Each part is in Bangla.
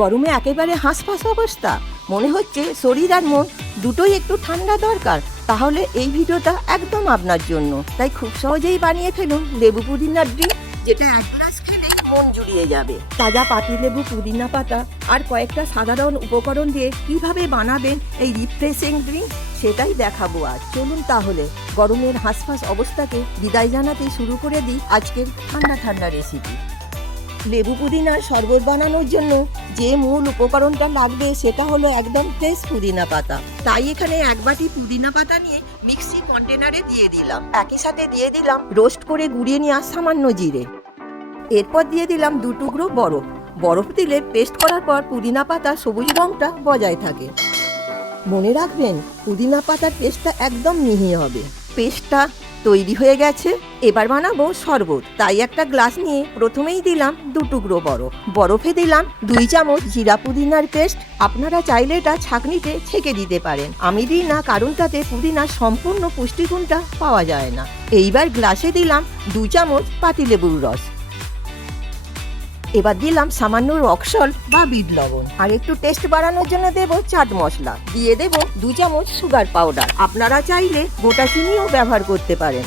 গরমে একেবারে হাঁসফাঁস অবস্থা, মনে হচ্ছে শরীর আর মন দুটোই একটু ঠান্ডা দরকার, তাহলে এই ভিডিওটা একদম আপনার জন্য। তাই খুব সহজেই বানিয়ে ফেলুন লেবু পুদিনার ড্রিঙ্ক, যেটা এক গ্লাস খেলে মন জুড়িয়ে যাবে। তাজা পাতিলেবু, পুদিনা পাতা আর কয়েকটা সাধারণ উপকরণ দিয়ে কিভাবে বানাবেন এই রিফ্রেশিং ড্রিঙ্ক সেটাই দেখাবো আজ। চলুন তাহলে গরমের হাঁসফাঁস অবস্থাকে বিদায় জানাতে শুরু করে দিই আজকের ঠান্ডা ঠান্ডা রেসিপি। লেবু পুদিনার শরবত বানানোর জন্য যে মূল উপকরণটা লাগবে সেটা হলো একদম ফ্রেশ পুদিনা পাতা। তাই এখানে এক বাটি পুদিনা পাতা নিয়ে মিক্সি কন্টেনারে দিয়ে দিলাম। একই সাথে দিয়ে দিলাম রোস্ট করে গুঁড়িয়ে নেওয়া সামান্য জিরে। এরপর দিয়ে দিলাম 2 টুকরো বরফ। বরফ দিলে পেস্ট করার পর পুদিনা পাতার সবুজ রঙটা বজায় থাকে। মনে রাখবেন পুদিনা পাতার পেস্টটা একদম মিহি হবে। পেস্টটা তৈরি হয়ে গেছে, এবার বানাবো শরবত। তাই একটা গ্লাস নিয়ে প্রথমেই দিলাম 2 টুকরো বরফ। বরফে দিলাম 2 চামচ জিরা পুদিনার পেস্ট। আপনারা চাইলে এটা ছাঁকনিতে ছেঁকে দিতে পারেন, আমি দিই না কারণ তাতে পুদিনার সম্পূর্ণ পুষ্টিগুণটা পাওয়া যায় না। এইবার গ্লাসে দিলাম 2 চামচ পাতিলেবুর রস। এবার দিলাম সামান্য রক সল্ট বা বিট লবণ, আর একটু টেস্ট বাড়ানোর জন্য দেবো চাট মশলা। দিয়ে দেবো 2 চামচ সুগার পাউডার। আপনারা চাইলে গোটা চিনিও ব্যবহার করতে পারেন।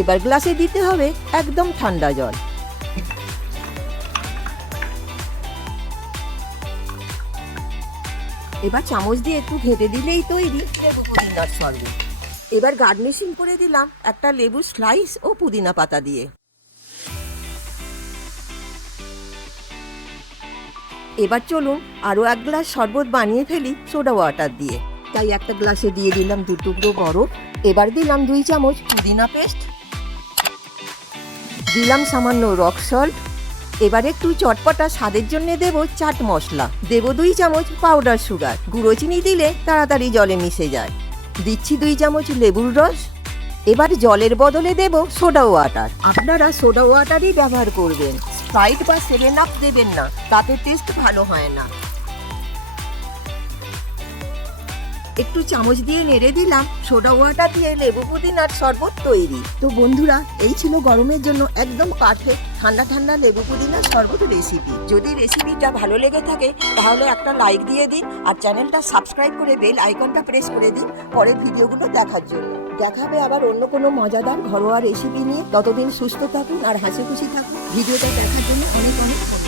এবার গ্লাসে দিতে হবে একদম ঠান্ডা জল। এবার চামচ দিয়ে একটু ঘেঁটে দিলেই তৈরি লেবু পুদিনার শরবত। এবার গার্নিশিং করে দিলাম একটা লেবু স্লাইস ও পুদিনা পাতা দিয়ে। এবার চলুন আরও 1 গ্লাস শরবত বানিয়ে ফেলি সোডা ওয়াটার দিয়ে। তাই একটা গ্লাসে দিয়ে দিলাম 2 টুকরো বরফ। এবার দিলাম 2 চামচ পুদিনা পেস্ট, দিলাম সামান্য রক সল্ট। এবার একটু চটপটা স্বাদের জন্য দেব চাট মশলা। দেব 2 চামচ পাউডার সুগার। গুঁড়ো চিনি দিলে তাড়াতাড়ি জলে মিশে যায়। দিচ্ছি 2 চামচ লেবুর রস। এবার জলের বদলে দেব সোডা ওয়াটার। আপনারা সোডা ওয়াটারই ব্যবহার করবেন, স্প্রাইট বা 7 আপ দেবেন না, তাতে টেস্ট ভালো হয় না। একটু চামচ দিয়ে নেড়ে দিলাম, সোডা ওয়াটার দিয়ে লেবু পুদিনার শরবত তৈরি। তো বন্ধুরা, এই ছিল গরমের জন্য একদম পারফেক্ট ঠান্ডা ঠান্ডা লেবু পুদিনার শরবত রেসিপি। যদি রেসিপিটা ভালো লেগে থাকে তাহলে একটা লাইক দিয়ে দিন, আর চ্যানেলটা সাবস্ক্রাইব করে বেল আইকনটা প্রেস করে দিন পরের ভিডিওগুলো দেখার জন্য। দেখা হবে আবার অন্য কোনো মজাদার ঘরোয়া রেসিপি নিয়ে। ততদিন সুস্থ থাকুন আর হাসি খুশি থাকুন। ভিডিওটা দেখার জন্য অনেক অনেক ধন্যবাদ।